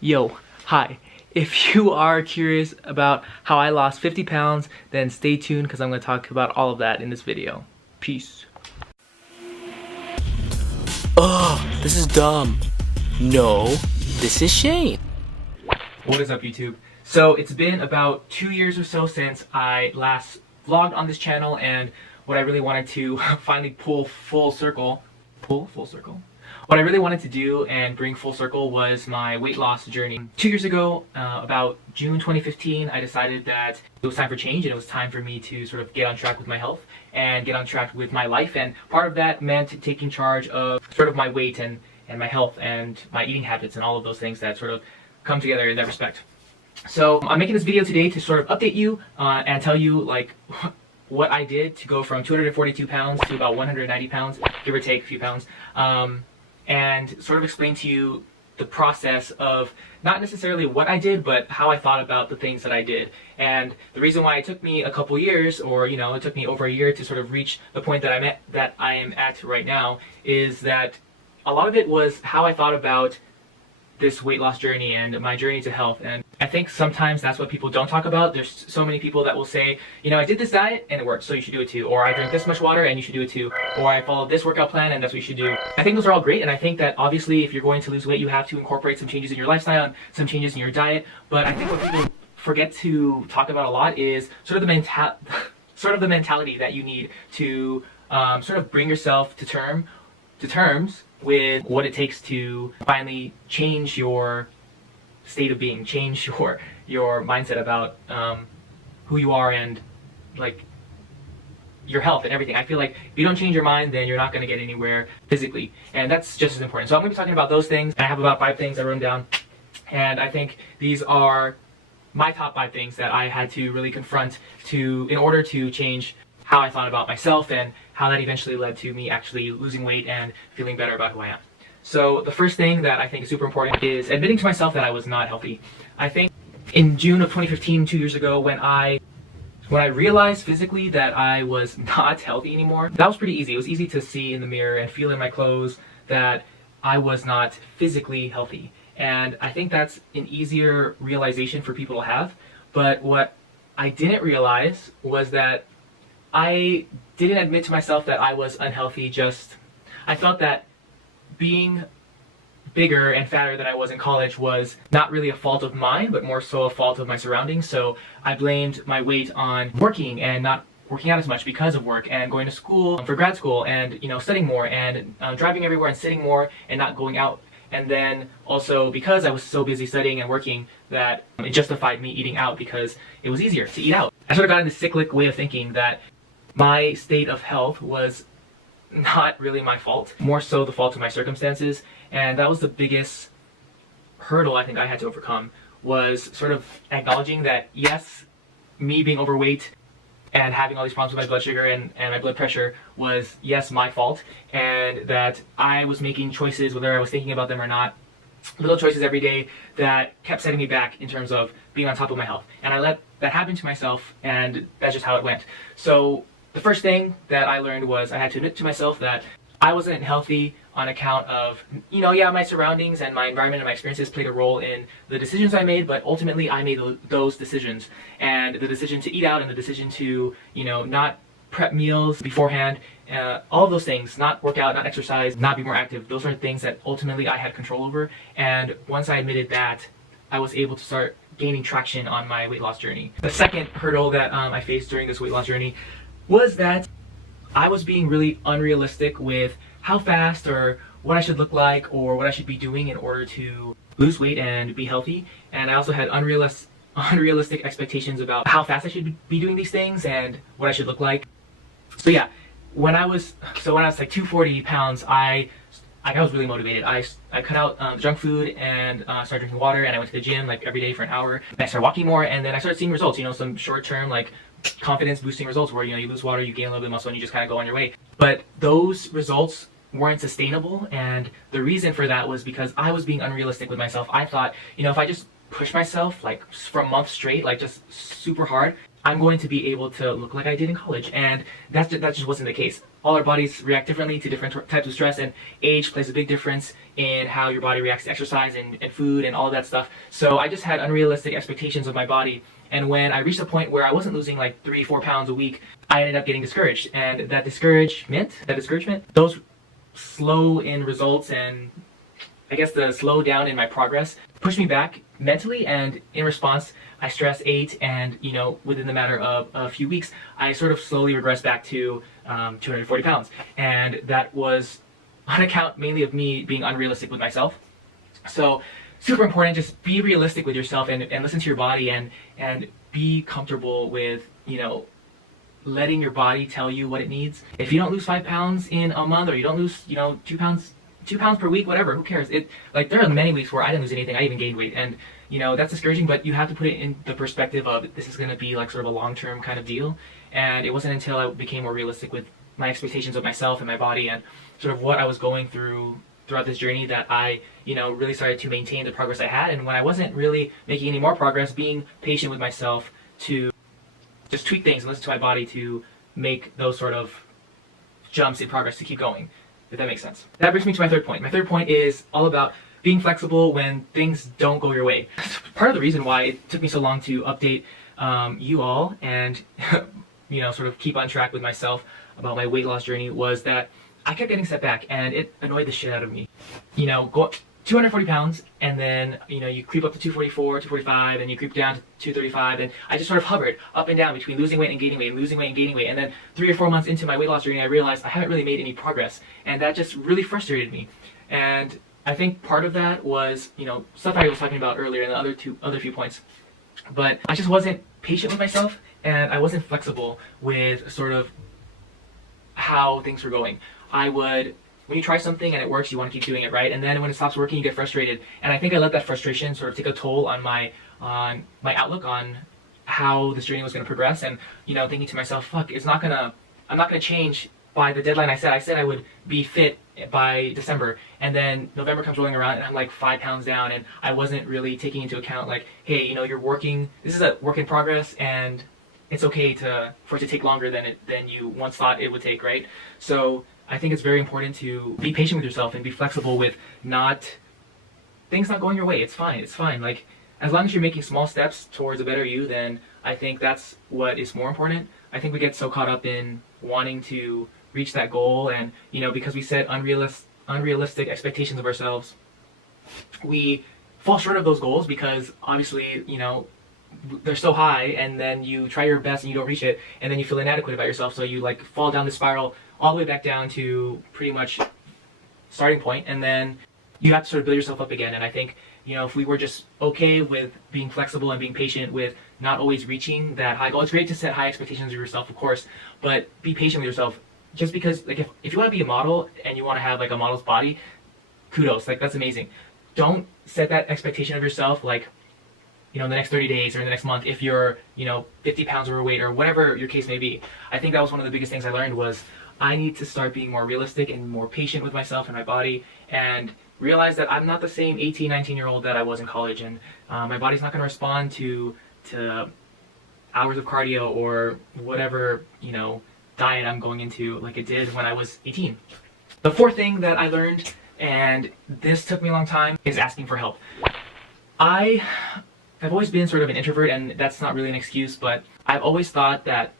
Yo, hi. If you are curious about how I lost 50 pounds, then stay tuned because I'm going to talk about all of that in this video. Peace. Ugh, this is dumb. No, this is Shane. What is up, YouTube? So it's been about 2 years or so since I last vlogged on this channel, and what I really wanted to finally pull full circle. What I really wanted to do and bring full circle was my weight loss journey. 2 years ago, about June 2015, I decided that it was time for change and it was time for me to sort of get on track with my health and get on track with my life. And part of that meant taking charge of sort of my weight and my health and my eating habits and all of those things that sort of come together in that respect. So I'm making this video today to sort of update you and tell you like what I did to go from 242 pounds to about 190 pounds, give or take a few pounds. And sort of explain to you the process of not necessarily what I did, but how I thought about the things that I did. And the reason why it took me a couple years, or it took me over a year to sort of reach the point that I am at right now, is that a lot of it was how I thought about this weight loss journey and my journey to health. And I think sometimes that's what people don't talk about. There's so many people that will say, I did this diet and it worked, so you should do it too. Or I drink this much water and you should do it too. Or I followed this workout plan and that's what you should do. I think those are all great, and I think that obviously if you're going to lose weight, you have to incorporate some changes in your lifestyle and some changes in your diet. But I think what people forget to talk about a lot is sort of the mentality that you need to sort of bring yourself to terms with what it takes to finally change your state of being, change your mindset about who you are and like your health and everything. I feel like if you don't change your mind, then you're not going to get anywhere physically, and that's just as important. So I'm going to be talking about those things. I have about 5 things I wrote down, and I think these are my top 5 things that I had to really confront in order to change how I thought about myself, and how that eventually led to me actually losing weight and feeling better about who I am. So the first thing that I think is super important is admitting to myself that I was not healthy. I think in June of 2015, 2 years ago, when I realized physically that I was not healthy anymore, that was pretty easy. It was easy to see in the mirror and feel in my clothes that I was not physically healthy. And I think that's an easier realization for people to have. But what I didn't realize was that I didn't admit to myself that I was unhealthy. I thought that being bigger and fatter than I was in college was not really a fault of mine, but more so a fault of my surroundings. So I blamed my weight on working and not working out as much because of work, and going to school for grad school, and studying more, and driving everywhere and sitting more and not going out. And then also because I was so busy studying and working that it justified me eating out because it was easier to eat out. I sort of got in this cyclic way of thinking that my state of health was not really my fault, more so the fault of my circumstances. And that was the biggest hurdle I think I had to overcome, was sort of acknowledging that yes, me being overweight and having all these problems with my blood sugar and my blood pressure was, yes, my fault, and that I was making choices, whether I was thinking about them or not, little choices every day that kept setting me back in terms of being on top of my health. And I let that happen to myself, and that's just how it went. So the first thing that I learned was I had to admit to myself that I wasn't healthy on account of, my surroundings and my environment and my experiences played a role in the decisions I made, but ultimately I made those decisions. And the decision to eat out, and the decision to, not prep meals beforehand, all of those things, not work out, not exercise, not be more active, those are things that ultimately I had control over. And once I admitted that, I was able to start gaining traction on my weight loss journey. The second hurdle that I faced during this weight loss journey was that I was being really unrealistic with how fast or what I should look like or what I should be doing in order to lose weight and be healthy. And I also had unrealistic expectations about how fast I should be doing these things and what I should look like. So yeah, when I was like 240 pounds, I was really motivated. I cut out the junk food and started drinking water, and I went to the gym like every day for an hour. And I started walking more, and then I started seeing results, some short-term like confidence boosting results where you lose water, you gain a little bit of muscle, and you just kind of go on your way. But those results weren't sustainable, and the reason for that was because I was being unrealistic with myself. I thought, if I just push myself like for a month straight, like just super hard, I'm going to be able to look like I did in college. And that just wasn't the case. All our bodies react differently to different types of stress, and age plays a big difference in how your body reacts to exercise and food and all of that stuff. So I just had unrealistic expectations of my body. And when I reached a point where I wasn't losing like 3-4 pounds a week, I ended up getting discouraged. And that discouragement, those slow in results and I guess the slow down in my progress pushed me back mentally, and in response, I stress ate, and within the matter of a few weeks, I sort of slowly regressed back to 240 pounds. And that was on account mainly of me being unrealistic with myself. So super important, just be realistic with yourself and listen to your body and be comfortable with, letting your body tell you what it needs. If you don't lose 5 pounds in a month, or you don't lose, 2 pounds per week, whatever, who cares? There are many weeks where I didn't lose anything, I even gained weight, and that's discouraging, but you have to put it in the perspective of this is going to be like sort of a long-term kind of deal. And it wasn't until I became more realistic with my expectations of myself and my body and sort of what I was going through throughout this journey that I, really started to maintain the progress I had. And when I wasn't really making any more progress, being patient with myself to just tweak things and listen to my body to make those sort of jumps in progress to keep going, if that makes sense. That brings me to my third point. My third point is all about being flexible when things don't go your way. Part of the reason why it took me so long to update you all and sort of keep on track with myself about my weight loss journey was that I kept getting set back, and it annoyed the shit out of me. Go up 240 pounds, and then you creep up to 244, 245, and you creep down to 235, and I just sort of hovered up and down between losing weight and gaining weight, losing weight and gaining weight. And then 3 or 4 months into my weight loss journey, I realized I haven't really made any progress, and that just really frustrated me. And I think part of that was stuff I was talking about earlier in the other few points, but I just wasn't patient with myself, and I wasn't flexible with sort of how things were going. When you try something and it works, you want to keep doing it, right? And then when it stops working, you get frustrated. And I think I let that frustration sort of take a toll on my outlook on how this journey was going to progress. And thinking to myself, fuck, I'm not gonna change by the deadline I set. I said I would be fit by December, and then November comes rolling around and I'm like 5 pounds down, and I wasn't really taking into account like, hey, you're working. This is a work in progress, and it's okay for it to take longer than you once thought it would take, right? So I think it's very important to be patient with yourself and be flexible with things not going your way. It's fine. It's fine. Like, as long as you're making small steps towards a better you, then I think that's what is more important. I think we get so caught up in wanting to reach that goal, and because we set unrealistic expectations of ourselves, we fall short of those goals because obviously they're so high, and then you try your best and you don't reach it, and then you feel inadequate about yourself, so you like fall down the spiral all the way back down to pretty much starting point, and then you have to sort of build yourself up again. And I think if we were just okay with being flexible and being patient with not always reaching that high goal. It's great to set high expectations of yourself, of course, but be patient with yourself. Just because, like, if you want to be a model and you want to have like a model's body, kudos, like that's amazing. Don't set that expectation of yourself like in the next 30 days or in the next month if you're 50 pounds overweight or whatever your case may be. I think that was one of the biggest things I learned was I need to start being more realistic and more patient with myself and my body, and realize that I'm not the same 18, 19-year-old that I was in college, and my body's not going to respond to hours of cardio or whatever diet I'm going into like it did when I was 18. The fourth thing that I learned, and this took me a long time, is asking for help. I've always been sort of an introvert, and that's not really an excuse, but I've always thought that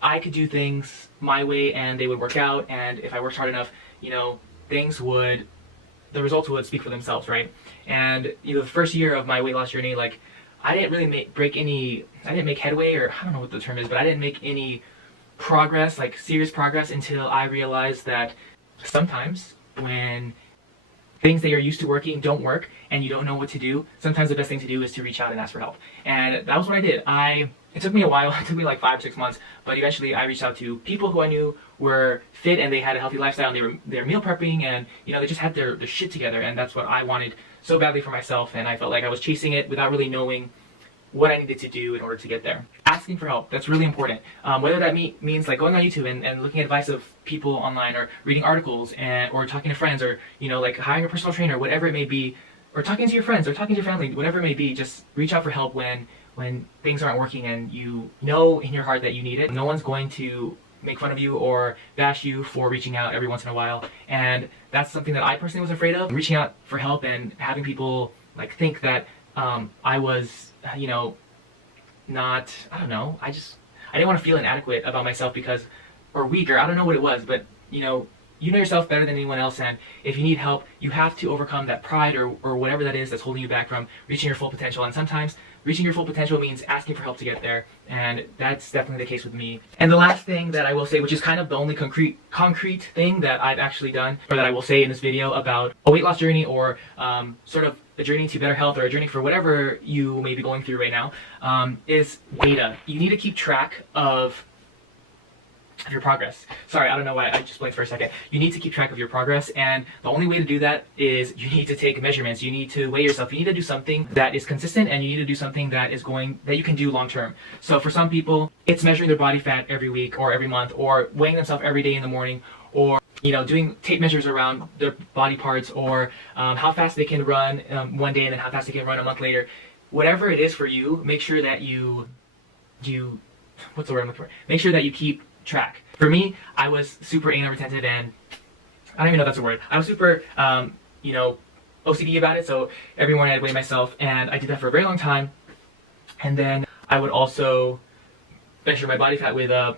I could do things my way and they would work out, and if I worked hard enough, the results would speak for themselves, right? And the first year of my weight loss journey, like, I didn't really I didn't make headway, or I don't know what the term is, but I didn't make any progress, like serious progress, until I realized that sometimes when things that you're used to working don't work and you don't know what to do, sometimes the best thing to do is to reach out and ask for help. And that was what I did. It took me a while, it took me like 5 or 6 months, but eventually I reached out to people who I knew were fit and they had a healthy lifestyle, and they were meal prepping, and they just had their shit together, and that's what I wanted so badly for myself, and I felt like I was chasing it without really knowing what I needed to do in order to get there. Asking for help, that's really important. Whether that means like going on YouTube and looking at advice of people online, or reading articles, or talking to friends, or like hiring a personal trainer, whatever it may be, or talking to your friends or talking to your family, whatever it may be, just reach out for help when when things aren't working and you know in your heart that you need it, no one's going to make fun of you or bash you for reaching out every once in a while. And that's something that I personally was afraid of, reaching out for help and having people like think that I was, you know, not, I don't know, I didn't want to feel inadequate about myself because, or weak, or I don't know what it was, but you know yourself better than anyone else, and if you need help, you have to overcome that pride or whatever that is that's holding you back from reaching your full potential. And sometimes reaching your full potential means asking for help to get there, and that's definitely the case with me. And the last thing that I will say, which is kind of the only concrete thing that I've actually done, or that I will say in this video about a weight loss journey, or sort of a journey to better health, or a journey for whatever you may be going through right now, is data. You need to keep track of your progress. Sorry, I don't know why I just blinked for a second. You need to keep track of your progress, and the only way to do that is you need to take measurements. You need to weigh yourself. You need to do something that is consistent, and you need to do something that you can do long term. So for some people, it's measuring their body fat every week or every month, or weighing themselves every day in the morning, or doing tape measures around their body parts, or how fast they can run one day and then how fast they can run a month later. Whatever it is for you, make sure that you what's the word I'm looking for? Make sure that you keep track. For me, I was super anal retentive, and I don't even know if that's a word. I was super, OCD about it, so every morning I'd weigh myself, and I did that for a very long time. And then I would also measure my body fat with a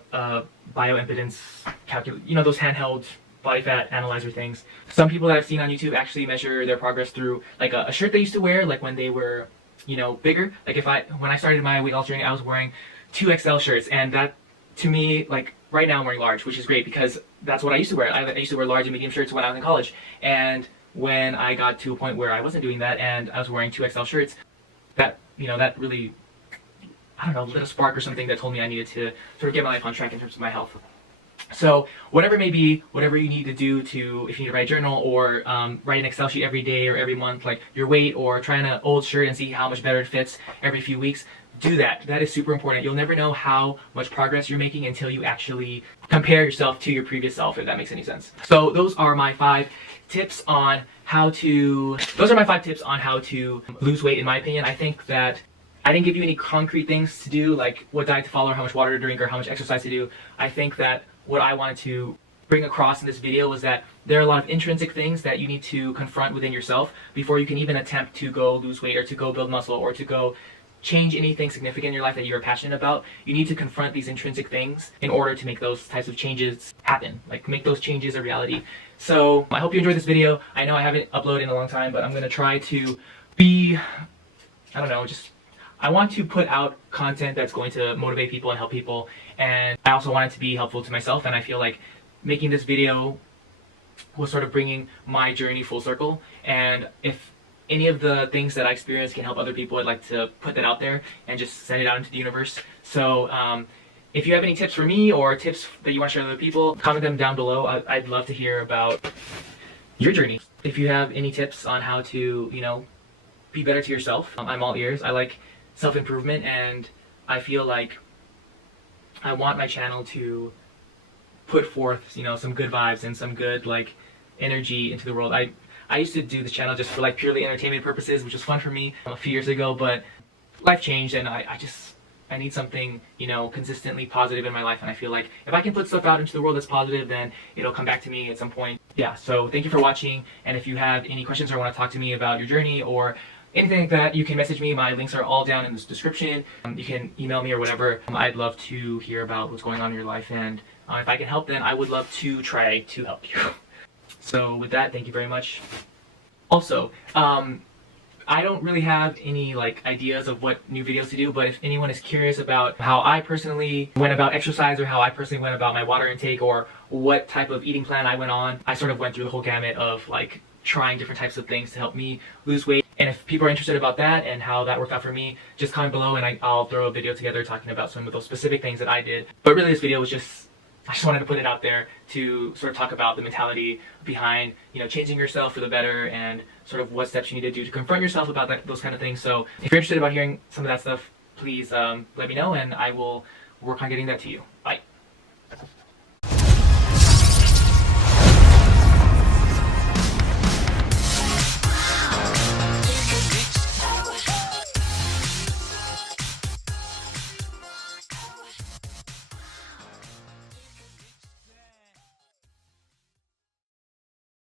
bioimpedance calculator, those handheld body fat analyzer things. Some people that I've seen on YouTube actually measure their progress through like a shirt they used to wear, like when they were, bigger. Like when I started my weight loss journey, I was wearing 2XL shirts, and that, to me, like right now I'm wearing large, which is great because that's what I used to wear. I used to wear large and medium shirts when I was in college. And when I got to a point where I wasn't doing that and I was wearing 2XL shirts, that, that really, I don't know, lit a spark or something that told me I needed to sort of get my life on track in terms of my health. So whatever it may be, whatever you need to do if you need to write a journal, or write an Excel sheet every day or every month, like your weight, or try on an old shirt and see how much better it fits every few weeks, do that. That is super important. You'll never know how much progress you're making until you actually compare yourself to your previous self, if that makes any sense. So those are my 5 tips on how to lose weight, in my opinion. I think that I didn't give you any concrete things to do, like what diet to follow, or how much water to drink, or how much exercise to do. I think that what I wanted to bring across in this video was that there are a lot of intrinsic things that you need to confront within yourself before you can even attempt to go lose weight, or to go build muscle, or to go change anything significant in your life that you're passionate about. You need to confront these intrinsic things in order to make those types of changes happen, like make those changes a reality. So I hope you enjoyed this video. I know I haven't uploaded in a long time, but I'm going to try to be, I want to put out content that's going to motivate people and help people, and I also want it to be helpful to myself, and I feel like making this video was sort of bringing my journey full circle. And if any of the things that I experienced can help other people, I'd like to put that out there and just send it out into the universe. So if you have any tips for me, or tips that you want to share with other people, comment them down below. I'd love to hear about your journey. If you have any tips on how to, be better to yourself, I'm all ears. I like self-improvement, and I feel like I want my channel to put forth, some good vibes and some good, energy into the world. I used to do this channel just for purely entertainment purposes, which was fun for me a few years ago, but life changed, and I need something, consistently positive in my life. And I feel like if I can put stuff out into the world that's positive, then it'll come back to me at some point. Yeah, so thank you for watching, and if you have any questions or want to talk to me about your journey or anything like that, you can message me. My links are all down in this description. You can email me or whatever. I'd love to hear about what's going on in your life, and if I can help, then I would love to try to help you. So with that, thank you very much. Also, I don't really have any ideas of what new videos to do, but if anyone is curious about how I personally went about exercise, or how I personally went about my water intake, or what type of eating plan I went on, I sort of went through the whole gamut of trying different types of things to help me lose weight. And if people are interested about that and how that worked out for me, just comment below, and I'll throw a video together talking about some of those specific things that I did. But really, this video was I just wanted to put it out there to sort of talk about the mentality behind, changing yourself for the better, and sort of what steps you need to do to confront yourself about those kind of things. So if you're interested about hearing some of that stuff, please let me know, and I will work on getting that to you. Bye.